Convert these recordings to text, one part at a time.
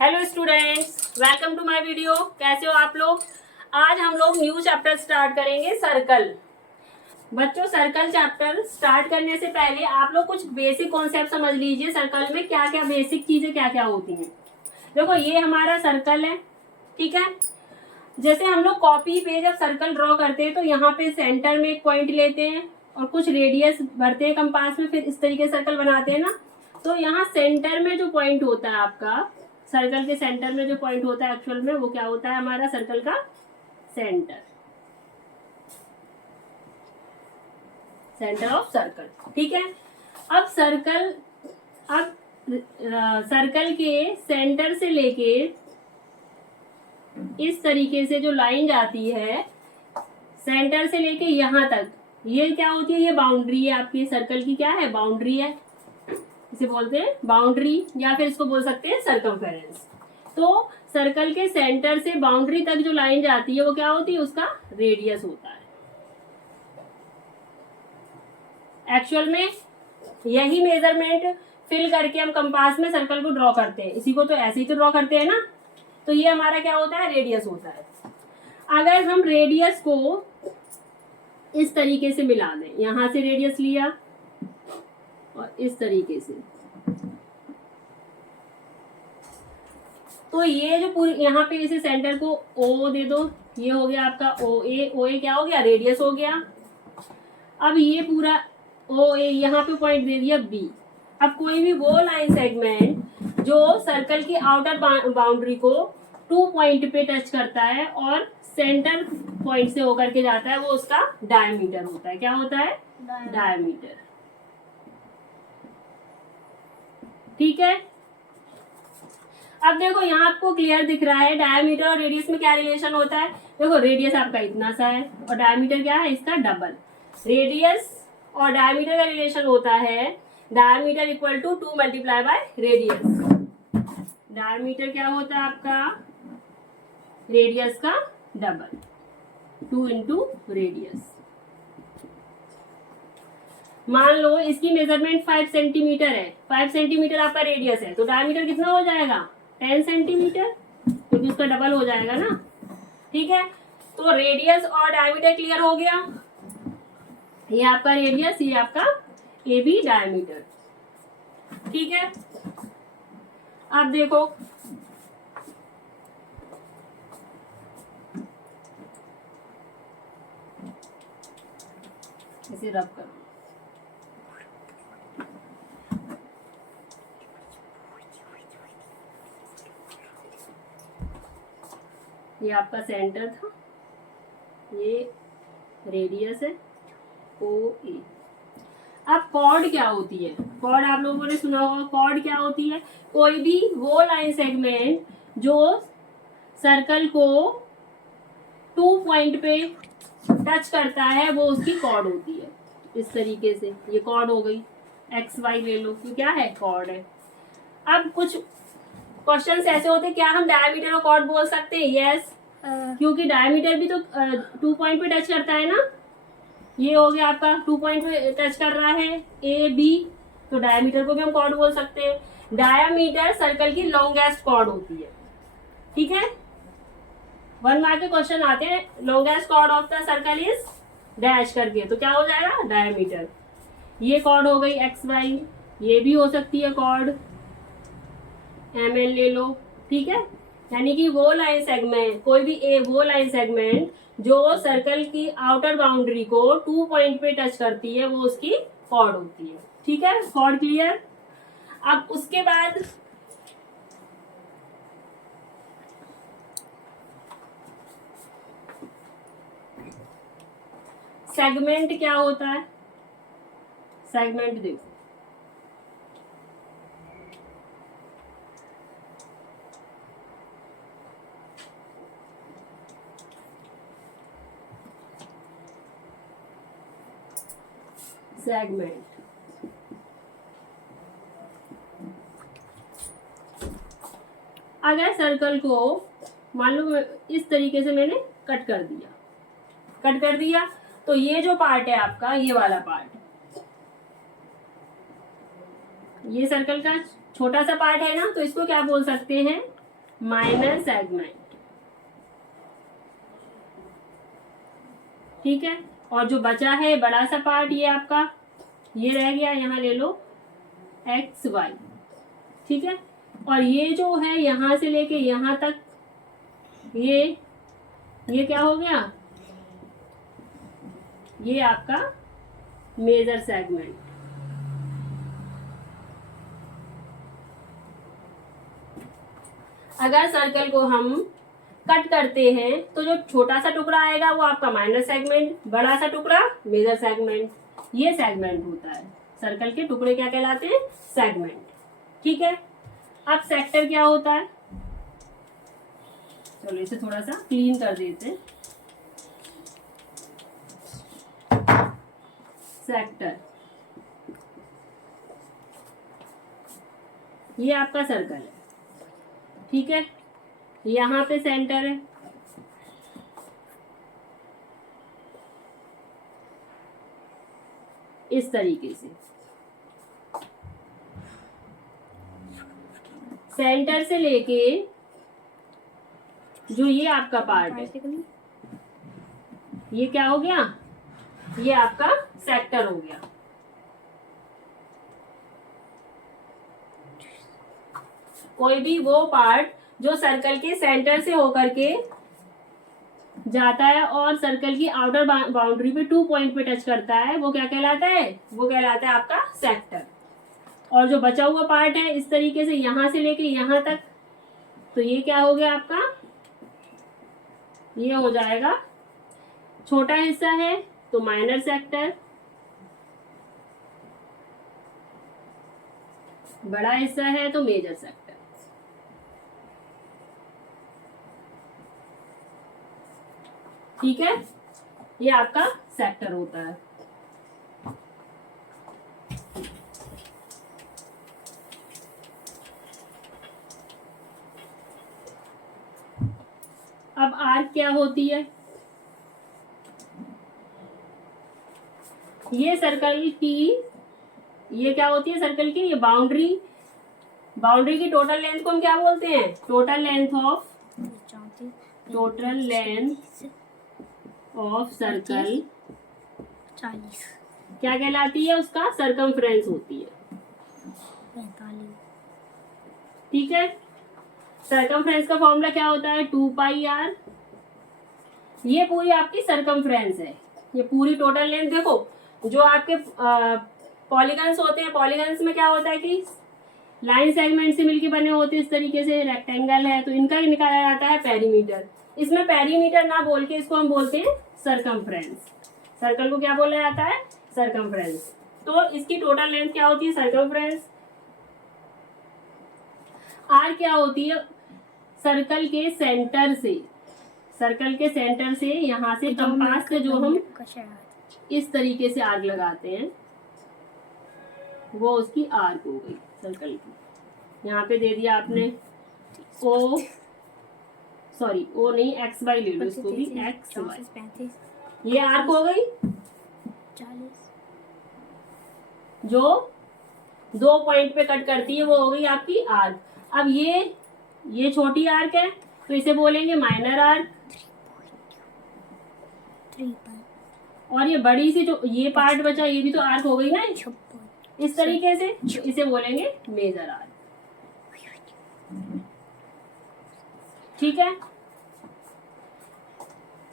Hello students, welcome to my video. कैसे हो आप लोग। आज हम लोग न्यू चैप्टर स्टार्ट करेंगे, सर्कल। बच्चों, सर्कल चैप्टर स्टार्ट करने से पहले आप लोग कुछ बेसिक कॉन्सेप्ट समझ लीजिए। सर्कल में क्या क्या बेसिक चीजें क्या क्या होती हैं। देखो, ये हमारा सर्कल है, ठीक है। जैसे हम लोग कॉपी पे जब सर्कल ड्रॉ करते हैं तो यहाँ पे सेंटर में एक पॉइंट लेते हैं और कुछ रेडियस भरते हैं कंपास में, फिर इस तरीके से सर्कल बनाते हैं ना। तो यहाँ सेंटर में जो पॉइंट होता है आपका, सर्कल के सेंटर में जो पॉइंट होता है एक्चुअल में, वो क्या होता है हमारा सर्कल का सेंटर, सेंटर ऑफ सर्कल, ठीक है। अब सर्कल के सेंटर से लेके इस तरीके से जो लाइन जाती है सेंटर से लेके यहाँ तक, ये क्या होती है, ये बाउंड्री है आपकी सर्कल की। क्या है? बाउंड्री है। इसे बोलते हैं बाउंड्री, या फिर इसको बोल सकते हैं सर्कमफेरेंस। तो सर्कल के सेंटर से बाउंड्री तक जो लाइन जाती है वो क्या होती है, उसका रेडियस होता है। एक्चुअल में यही मेजरमेंट फिल करके हम कंपास में सर्कल को ड्रॉ करते हैं। इसी को तो ऐसे ही तो ड्रॉ करते हैं ना। तो ये हमारा क्या होता है, रेडियस होता है। अगर हम रेडियस को इस तरीके से मिला दें, यहां से रेडियस लिया और इस तरीके से, तो ये जो पूरी यहाँ पे इसे सेंटर को ओ दे दो, ये हो गया आपका ओ ए क्या हो गया, रेडियस हो गया। अब ये पूरा ओ ए यहाँ पे पॉइंट दे दिया बी। अब कोई भी वो लाइन सेगमेंट जो सर्कल की आउटर बाउंड्री को 2 पॉइंट पे टच करता है और सेंटर पॉइंट से होकर के जाता है, वो उसका डायमीटर होता है। क्या होता है? डायमीटर, ठीक है। अब देखो, यहाँ आपको क्लियर दिख रहा है डायमीटर और रेडियस में क्या रिलेशन होता है। देखो, रेडियस आपका इतना सा है और डायमीटर क्या है, इसका डबल। रेडियस और डायमीटर का रिलेशन होता है diameter equal to 2 multiply by radius. Diameter क्या होता है आपका, रेडियस का डबल, 2 इंटू रेडियस। मान लो इसकी मेजरमेंट 5 सेंटीमीटर है, 5 सेंटीमीटर आपका रेडियस है, तो डायमीटर कितना हो जाएगा, 10 सेंटीमीटर, क्योंकि उसका डबल हो जाएगा ना, ठीक है। तो रेडियस और डायमीटर क्लियर हो गया। ये आपका रेडियस, ये आपका ए बी डायमीटर, ठीक है। अब देखो, इसे रब करो। ये आपका सेंटर था, ये रेडियस है ओ ए। अब कॉर्ड क्या होती है? कॉर्ड आप लोगों ने सुना होगा। कॉर्ड क्या होती है? कोई भी वो लाइन सेगमेंट जो सर्कल को 2 पॉइंट पे टच करता है, वो उसकी कॉर्ड होती है। इस तरीके से ये कॉर्ड हो गई, एक्स वाई ले लो, ये क्या है, कॉर्ड है। अब कुछ क्वेश्चंस ऐसे होते हैं, क्या हम डायमीटर और कॉर्ड बोल सकते हैं? यस, क्योंकि डायमीटर भी तो 2 पॉइंट पे टच करता है ना। ये हो गया आपका 2 पॉइंट पे टच कर रहा है ए बी, तो डायमीटर को भी हम कॉर्ड बोल सकते हैं। डायमीटर सर्कल की लॉन्गेस्ट कॉर्ड होती है, ठीक है। 1 मार्क के क्वेश्चन आते हैं, longest chord of the circle is dash करके, तो क्या हो जाएगा, डायमीटर। ये कॉर्ड हो गई एक्स वाई, ये भी हो सकती है कॉर्ड, एम एन ले लो, ठीक है। यानी कि वो लाइन सेगमेंट, कोई भी वो लाइन सेगमेंट जो सर्कल की आउटर बाउंड्री को 2 पॉइंट पे टच करती है, वो उसकी कॉर्ड होती है, ठीक है। Chord clear. अब उसके बाद सेगमेंट क्या होता है। सेगमेंट देखो, सेगमेंट अगर सर्कल को मान लो इस तरीके से मैंने कट कर दिया, तो ये जो पार्ट है आपका, ये वाला पार्ट, ये सर्कल का छोटा सा पार्ट है ना, तो इसको क्या बोल सकते हैं, माइनर सेगमेंट, ठीक है। और जो बचा है बड़ा सा पार्ट ये आपका ये रह गया, यहाँ ले लो एक्स वाई, ठीक है। और ये जो है यहाँ से लेके यहाँ तक ये क्या हो गया, ये आपका मेजर सेगमेंट। अगर सर्कल को हम कट करते हैं तो जो छोटा सा टुकड़ा आएगा वो आपका माइनर सेगमेंट, बड़ा सा टुकड़ा मेजर सेगमेंट, ये सेगमेंट होता है। सर्कल के टुकड़े क्या कहलाते हैं, सेगमेंट, ठीक है। अब सेक्टर क्या होता है, चलो इसे थोड़ा सा क्लीन कर देते हैं। सेक्टर, ये आपका सर्कल है, ठीक है। यहाँ पे सेंटर है, इस तरीके से सेंटर से लेके जो ये आपका पार्ट है ये क्या हो गया, ये आपका सेक्टर हो गया। कोई भी वो पार्ट जो सर्कल के सेंटर से होकर के जाता है और सर्कल की आउटर बाउंड्री पे 2 पॉइंट पे टच करता है वो क्या कहलाता है, वो कहलाता है आपका सेक्टर। और जो बचा हुआ पार्ट है इस तरीके से यहाँ से लेके यहाँ तक, तो ये क्या हो गया आपका, ये हो जाएगा, छोटा हिस्सा है तो माइनर सेक्टर, बड़ा हिस्सा है तो मेजर सेक्टर, ठीक है। ये आपका सेक्टर होता है। अब आर्क क्या होती है, ये सर्कल की, ये क्या होती है सर्कल की, ये बाउंड्री की टोटल लेंथ को हम क्या बोलते हैं, टोटल लेंथ ऑफ सर्कल 40 क्या कहलाती है, उसका सरकमफ्रेंस होती है, 45, ठीक है। सरकमफ्रेंस का फॉर्मूला क्या होता है, 2πr। ये पूरी आपकी सरकमफ्रेंस है, ये पूरी टोटल लेंथ। देखो जो आपके पॉलीगन्स होते हैं, पॉलीगन्स में क्या होता है कि लाइन सेगमेंट से मिलके बने होते हैं, इस तरीके से रेक्टेंगल है तो इनका ही निकाला जाता है पेरीमीटर। इसमें पेरीमीटर ना बोल के इसको हम बोलते हैं सरकमफ्रेंस। सर्कल को क्या बोला जाता है, सरकमफ्रेंस। तो इसकी टोटल लेंथ क्या होती है, सरकमफ्रेंस। आर क्या होती है, सर्कल के सेंटर से यहाँ से कंपास से जो हम इस तरीके से आर्क लगाते हैं वो उसकी आर्क हो गई सर्कल की। यहाँ पे दे दिया आपने ओ नहीं, एक्स वाई ले लो इसको भी, एक्स वाई, ये आर्क हो गई 40, जो 2 पॉइंट पे कट करती है वो हो गई आपकी आर्क। अब ये छोटी आर्क है तो इसे बोलेंगे माइनर आर्क, 3 और ये बड़ी सी जो ये पार्ट बचा ये भी तो आर्क हो गई ना इस तरीके से, तो इसे बोलेंगे मेजर आर्क, ठीक है।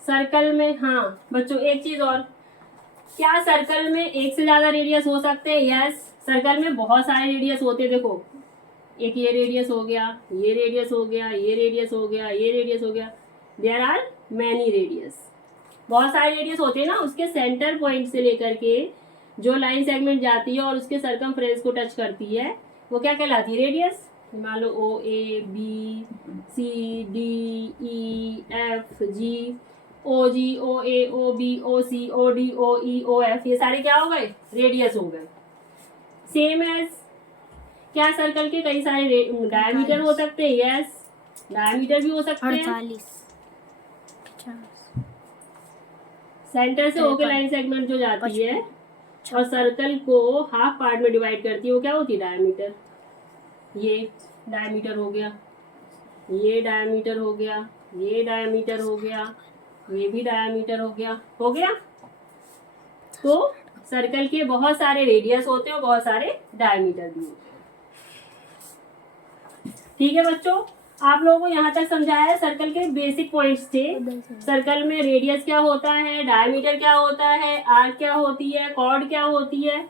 सर्कल में, हाँ बच्चों एक चीज और, क्या सर्कल में एक से ज्यादा रेडियस हो सकते हैं, यस। सर्कल में बहुत सारे रेडियस होते हैं। देखो एक ये रेडियस हो गया, ये रेडियस हो गया, ये रेडियस हो गया, ये रेडियस हो गया, देयर आर मैनी रेडियस। बहुत सारे रेडियस होते हैं ना, उसके सेंटर पॉइंट से लेकर के जो लाइन सेगमेंट जाती है और उसके सरकमफ्रेंस को टच करती है वो क्या कहलाती है, रेडियस। मान लो O A B C D E F G, O G O A O B O C O D O E O F, ये सारे क्या हो गए, रेडियस हो गए। सेम एज क्या सर्कल के कई सारे डायमीटर हो सकते हैं, यस डायमीटर भी हो सकते हैं। 48, 50, सेंटर से होके लाइन सेगमेंट जो जाती है और सर्कल को हाफ पार्ट में डिवाइड करती है वो क्या होती है, डायमीटर। ये डायमीटर हो गया, ये डायमीटर हो गया, ये डायमीटर हो गया, ये भी डायमीटर हो गया, हो गया। तो सर्कल के बहुत सारे रेडियस होते हैं और बहुत सारे डायमीटर भी होते हैं। ठीक है बच्चों, आप लोगों को यहाँ तक समझाया है। सर्कल के बेसिक पॉइंट्स थे। सर्कल में रेडियस क्या होता है, डायमीटर क्या होता है, आर्क क्या होती है, कॉर्ड क्या होती है,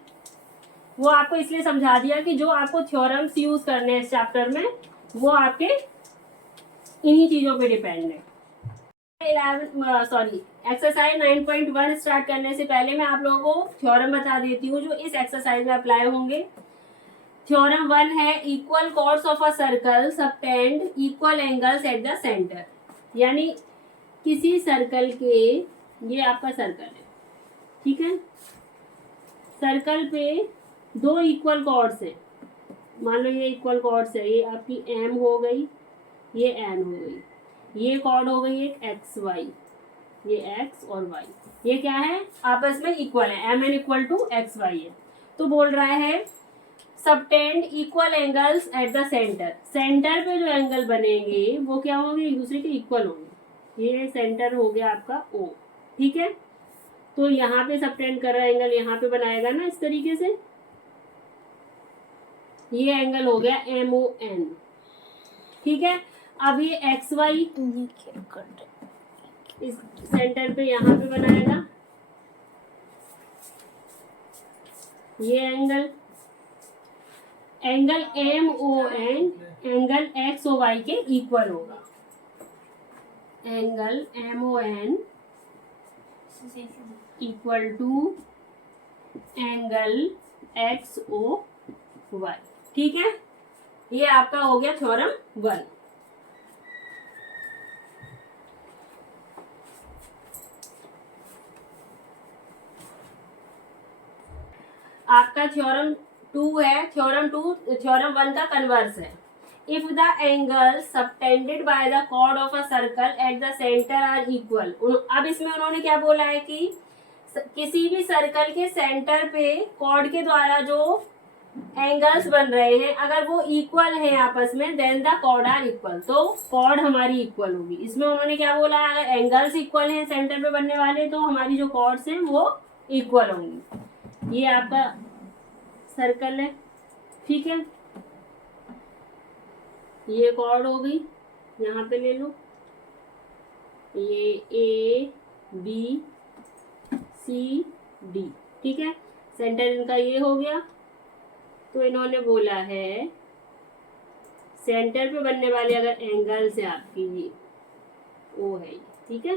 वो आपको इसलिए समझा दिया कि जो आपको थ्योरम्स यूज करने हैं इस चैप्टर में वो आपके इन्हीं चीजों पे डिपेंड है। एक्सरसाइज 9.1 स्टार्ट करने से पहले मैं आप लोगों को थ्योरम बता देती हूँ जो इस एक्सरसाइज में अप्लाई होंगे। थ्योरम 1 है equal chords of a circle subtend equal angles at the centre. यानी किसी सर्कल के, ये आपका सर्कल है, ठीक है, सर्कल पे दो इक्वल कॉर्ड्स है। मान लो ये इक्वल कॉर्ड्स है, ये आपकी एम हो गई, ये एन हो गई, ये कॉर्ड हो गई एक एक्स वाई, ये एक्स और वाई, ये क्या है आपस में इक्वल है, M N equal to X Y है। तो बोल रहा है subtend equal angles at the centre. Centre पे जो एंगल बनेंगे वो क्या होंगे, एक दूसरे के इक्वल होंगे। ये सेंटर हो गया आपका ओ, ठीक है। तो यहाँ पे सबटेंड कर रहा एंगल यहाँ पे बनाएगा ना इस तरीके से, ये एंगल हो गया एम ओ एन, ठीक है। अब ये एक्स वाई इस सेंटर पे यहाँ पे बनाएगा, ये angle M O N angle X O Y के इक्वल होगा। Angle M O N equal to angle X O Y, ठीक है। ये आपका हो गया थ्योरम 1। आपका थ्योरम 2 है। थ्योरम 1 का कन्वर्स है। If the angle subtended by the chord of a circle at the centre are equal. अब इसमें उन्होंने क्या बोला है कि किसी भी सर्कल के सेंटर पे कॉर्ड के द्वारा जो एंगल्स बन रहे हैं अगर वो इक्वल हैं आपस में, then the chord are equal. तो कॉर्ड हमारी इक्वल होगी। इसमें उन्होंने क्या बोला है, अगर एंगल्स इक्वल हैं सेंटर पे बनने वाले तो हमारी जो कॉर्ड्स हैं वो इक्वल होंगी। ये आपका सर्कल है, ठीक है। ये कॉर्ड हो गई, यहाँ पे ले लो, ये ए बी सी डी, ठीक है। सेंटर इनका ये हो गया। तो इन्होंने बोला है सेंटर पे बनने वाले अगर एंगल्स है आपकी, ये ओ है, ठीक है।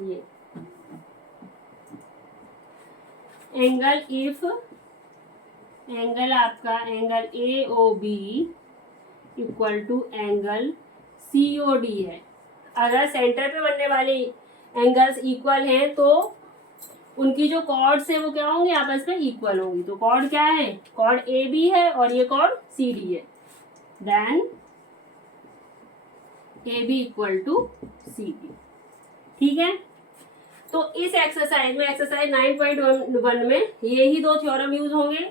ये एंगल, इफ एंगल आपका angle A O B equal to angle C O D है। अगर सेंटर पे बनने वाले एंगल्स इक्वल हैं तो उनकी जो कॉर्ड्स है वो क्या होंगी, आपस में इक्वल होंगी। तो कॉर्ड क्या है, कॉर्ड ए बी है और ये कॉर्ड सी डी है। Then A B equal to C D, ठीक है। तो इस एक्सरसाइज में, एक्सरसाइज 9.1 में ये ही दो थ्योरम यूज होंगे।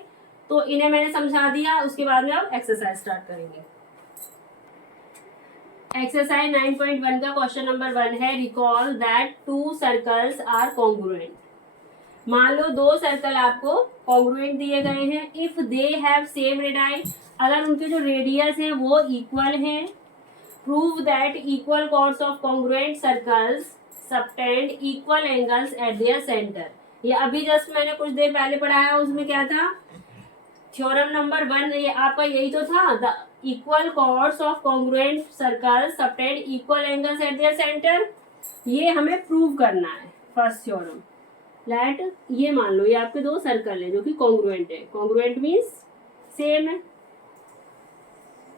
तो इन्हें मैंने समझा दिया, उसके बाद में अब एक्सरसाइज स्टार्ट करेंगे। एक्सरसाइज 9.1 का क्वेश्चन नंबर 1 है, recall that two circles are congruent. मान लो दो सर्कल आपको कॉन्ग्रुएंट दिए गए हैं। If they have same radius, अगर उनके जो रेडियस है वो इक्वल हैं। Prove that equal chords of congruent circles subtend equal angles at their centre. ये अभी जस्ट मैंने कुछ देर पहले पढ़ाया, उसमें क्या था, थ्योरम नंबर 1 ये आपका यही तो था, the equal chords of congruent circles subtend equal angles at their centre. ये हमें प्रूव करना है फर्स्ट थ्योरम। लेट, ये मान लो ये आपके दो सर्कल है जो कि कॉन्ग्रुएंट है। कॉन्ग्रुएंट मीन्स सेम है,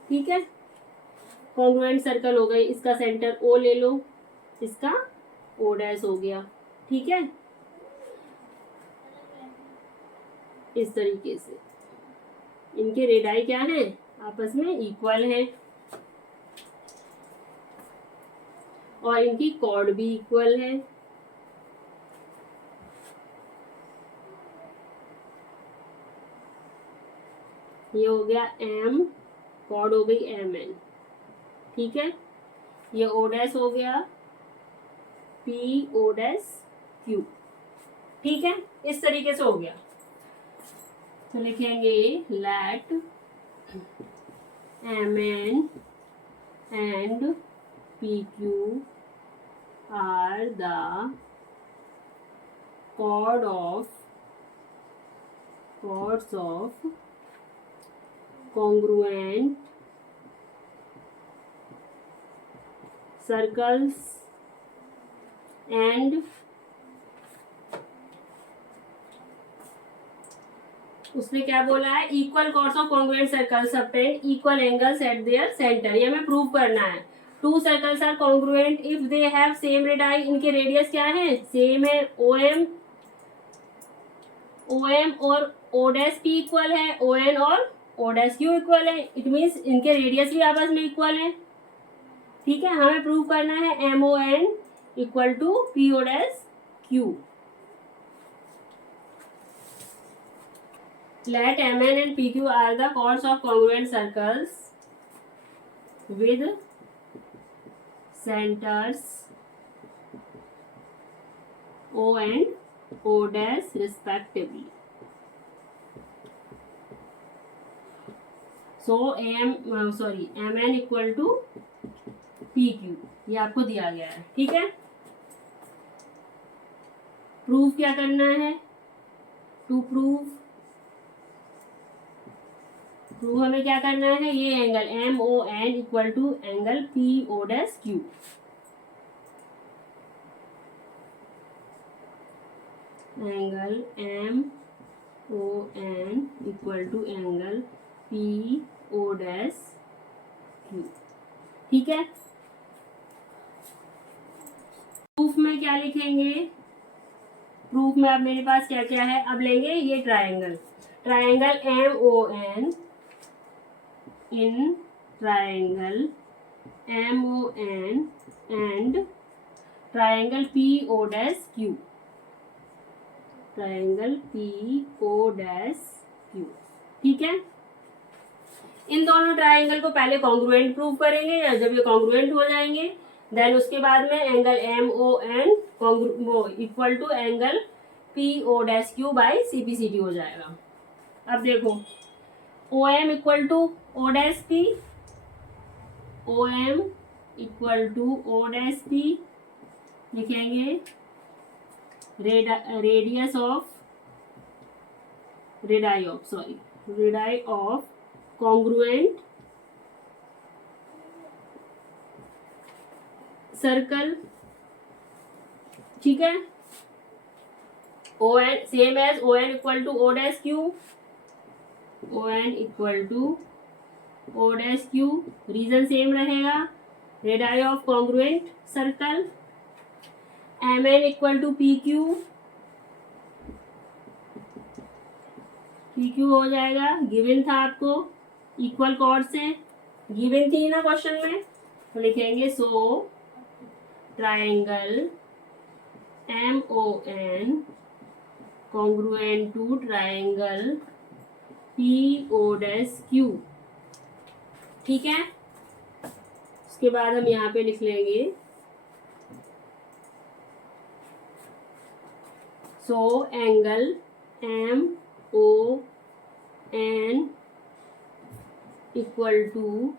ठीक है। कॉन्ग्रुएंट सर्कल हो गई, इसका सेंटर ओ ले लो, इसका ओ डैश हो गया, ठीक है। इस तरीके से इनके रेडियस क्या है, आपस में इक्वल है और इनकी कॉर्ड भी इक्वल है। ये हो गया एम, कॉर्ड हो गई एम एन, ठीक है, ये ओ डैश हो गया, पी ओ डैश क्यू। ठीक है, इस तरीके से हो गया। तो लिखेंगे let M N and P Q are the chords of congruent circles and उसने क्या बोला है, equal chords of congruent circles subtend equal angles at their centre. ये हमें प्रूव करना है। Two circles are congruent if they have same radius. इनके radius क्या है, सेम है, ओ एम और ओ डैश पी इक्वल है, ओ एन और ओ डैश क्यू इक्वल है। इट मीन्स इनके रेडियस भी आपस में इक्वल है। ठीक है, हमें प्रूव करना है M O N equal to P O dash Q. Let Mn and Pq are the chords of congruent circles with centers O and O dash respectively. So Mn equal to Pq, ये आपको दिया गया है। ठीक है, proof क्या करना है, टू प्रूव हमें क्या करना है, ये angle M O N equal to angle P O dash Q. Angle M O N equal to angle P O dash Q. ठीक है, प्रूफ में क्या लिखेंगे, प्रूफ में अब मेरे पास क्या क्या है, अब लेंगे ये triangle M O N in triangle MON and triangle PO dash Q, triangle PO dash Q। ठीक है, इन दोनों ट्राइंगल को पहले कॉन्ग्रुएंट प्रूव करेंगे, या जब ये कॉन्ग्रुएंट हो जाएंगे देन उसके बाद में angle MON equal to angle PO dash Q by CPCT हो जाएगा। अब देखो OM equal to O dash P, OM equal to O dash P लिखेंगे, रेडाई ऑफ कॉन्ग्रुएंट सर्कल। ठीक है, ON same as ON equal to O dash Q, ON equal to O dash Q, reason same रहेगा, radii of congruent circle. MN equal to PQ, PQ हो जाएगा, given था आपको, equal cord से given थी ना क्वेश्चन में, तो लिखेंगे so triangle MON congruent to triangle PO dash Q। ठीक है, उसके बाद हम यहाँ पे लिख लेंगे so angle MON equal to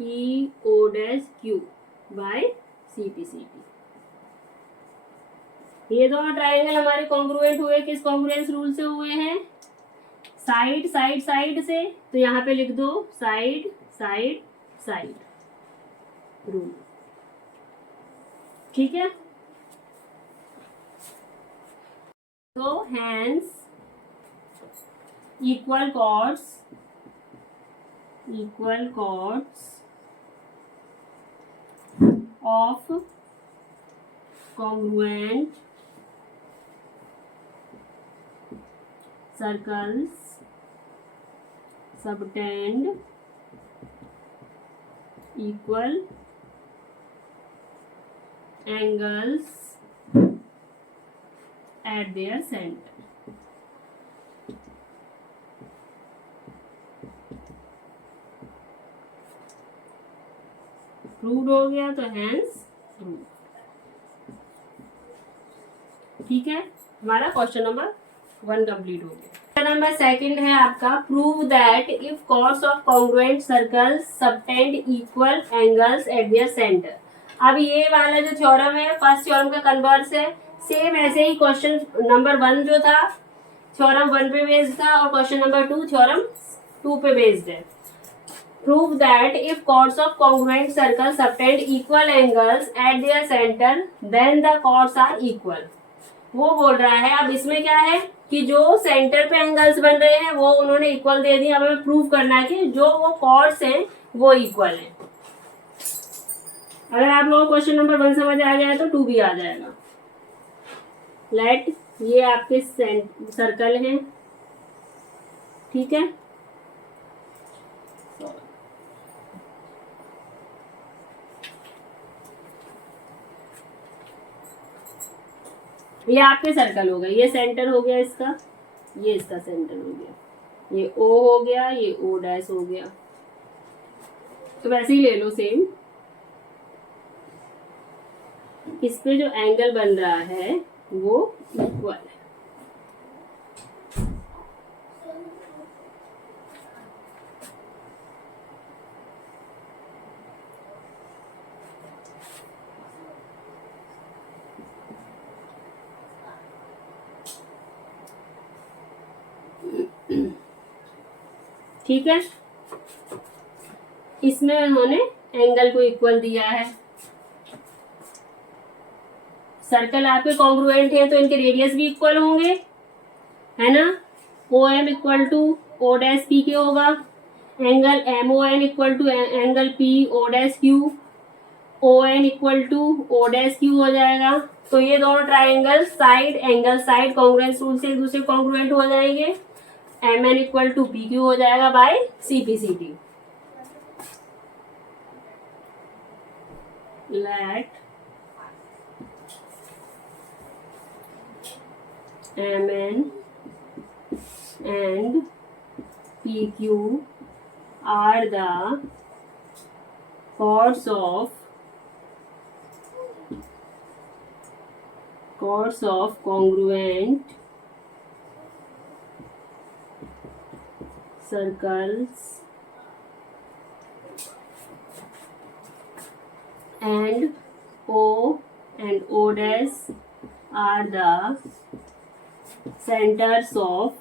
PO dash Q by CPCT। ये दोनों ट्राइंगल हमारे कॉन्ग्रुएंट हुए, किस कॉन्ग्रुएंस रूल से हुए हैं, साइड साइड साइड से, तो यहाँ पे लिख दो साइड साइड साइड रूल। ठीक है, तो hence equal chords of congruent circles subtend equal angles at their center। Proved हो गया तो हैंस प्रूव। ठीक है, हमारा क्वेश्चन नंबर 1 कंप्लीट हो गया। क्वेश्चन नंबर 2 है आपका, prove that if chords of congruent circles subtend equal angles at their centre. अब ये वाला जो थ्योरम है फर्स्ट थ्योरम का कन्वर्स है। सेम ऐसे ही क्वेश्चन नंबर 1 जो था थ्योरम 1 पे बेस्ड था और क्वेश्चन नंबर 2 थ्योरम 2 पे बेस्ड है। Prove that if chords of congruent circles subtend equal angles at their center then the chords are equal। वो बोल रहा है, अब इसमें क्या है कि जो सेंटर पे एंगल्स बन रहे हैं वो उन्होंने इक्वल दे दिए। अब हमें प्रूव करना है कि जो वो कॉर्ड्स हैं वो इक्वल हैं। अगर आप लोगों को क्वेश्चन नंबर 1 समझ आ गया है तो 2 भी आ जाएगा। लेट ये आपके सर्कल हैं, ठीक है। ये आपके सर्कल हो गए, ये सेंटर हो गया इसका, ये इसका सेंटर हो गया, ये O हो गया, ये O डैश हो गया। तो वैसे ही ले लो सेम। इस पे जो एंगल बन रहा है वो इक्वल है। ठीक है, इसमें उन्होंने एंगल को इक्वल दिया है। सर्कल आपके कॉन्ग्रुएंट है तो इनके रेडियस भी इक्वल होंगे, है ना। O M equal to O dash P के होगा, angle M O N equal to angle P O dash Q, O N equal to O dash Q हो जाएगा। तो ये दोनों triangle side angle side congruence rule से एक दूसरे कॉन्ग्रुएंट हो जाएंगे। M N equal to P Q हो जाएगा by C P C T. Let M N and P Q are the chords of congruent circles and O and O dash are the centers of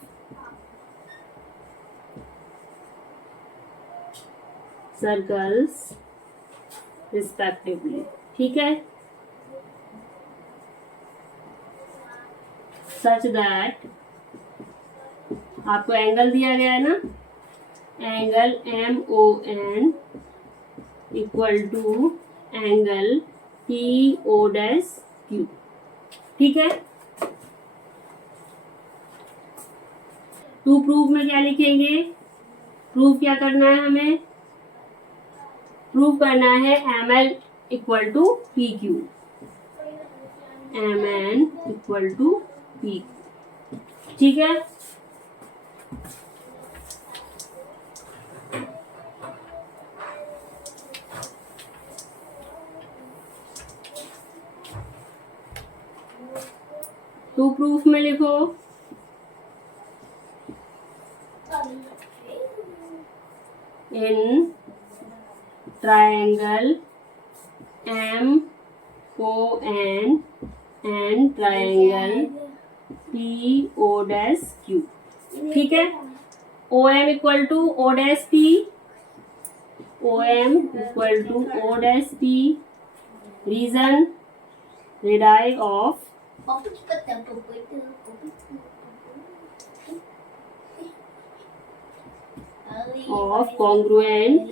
circles respectively। ठीक है, such that आपको angle दिया गया है ना, angle M O N equal to angle P O dash Q. ठीक है, to proof में क्या लिखेंगे, प्रूफ क्या करना है हमें, प्रूफ करना है M L equal to P Q, M N equal to P. ठीक है, टू प्रूफ में लिखो in triangle M O N and triangle P O dash Q. ठीक है, O M equal to O dash P, O M equal to O dash P, reason radii of congruent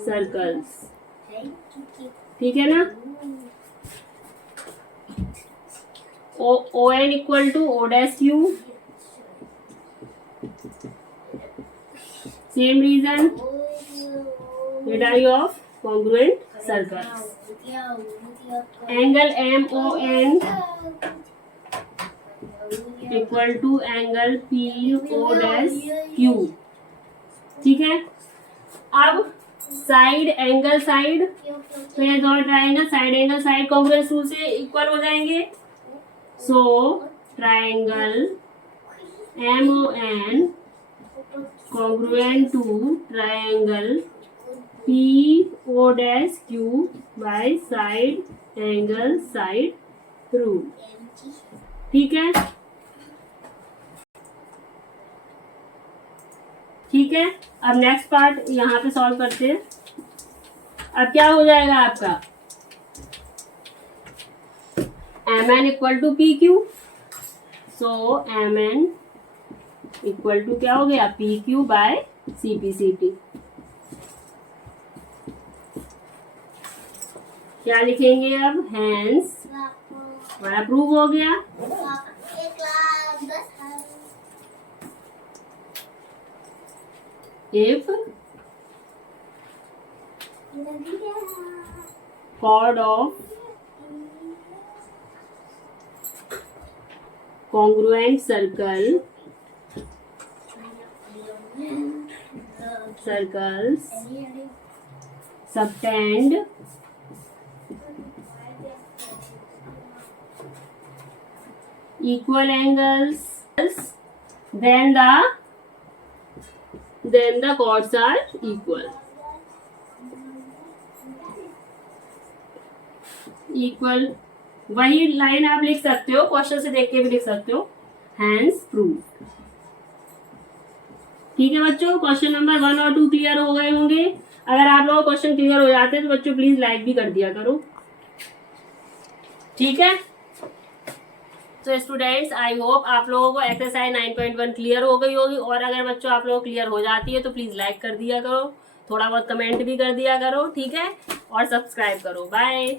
circles. ठीक है ना, O N equal to O dash Q, same reason radii of congruent circles. Angle M O N equal to angle P O dash Q. ठीक है, अब side angle side, तो ये दोनों triangle side angle side congruence rule से equal हो जाएंगे। So triangle MON congruent to triangle PO'Q by side angle side rule। ठीक है, ठीक है। अब नेक्स्ट पार्ट यहाँ पे सॉल्व करते हैं। अब क्या हो जाएगा आपका MN equal to PQ, so MN equal to क्या हो गया PQ बाय CPCT। क्या लिखेंगे अब, हैंस बड़ा प्रूव हो गया। If chord of congruent circles subtend equal angles, then the chords are equal। Equal वही लाइन आप लिख सकते हो, क्वेश्चन से देख के भी लिख सकते हो, हैंस प्रूव। ठीक है बच्चों, क्वेश्चन नंबर 1 और 2 क्लियर हो गए होंगे। अगर आप लोगों को क्वेश्चन क्लियर हो जाते हैं तो बच्चों प्लीज लाइक भी कर दिया करो। ठीक है, तो स्टूडेंट्स आई होप आप लोगों को एक्सरसाइज 9.1 क्लियर हो गई होगी। और अगर बच्चों आप लोगों को क्लियर हो जाती है तो प्लीज लाइक कर दिया करो, थोड़ा बहुत कमेंट भी कर दिया करो। ठीक है, और सब्सक्राइब करो। बाय।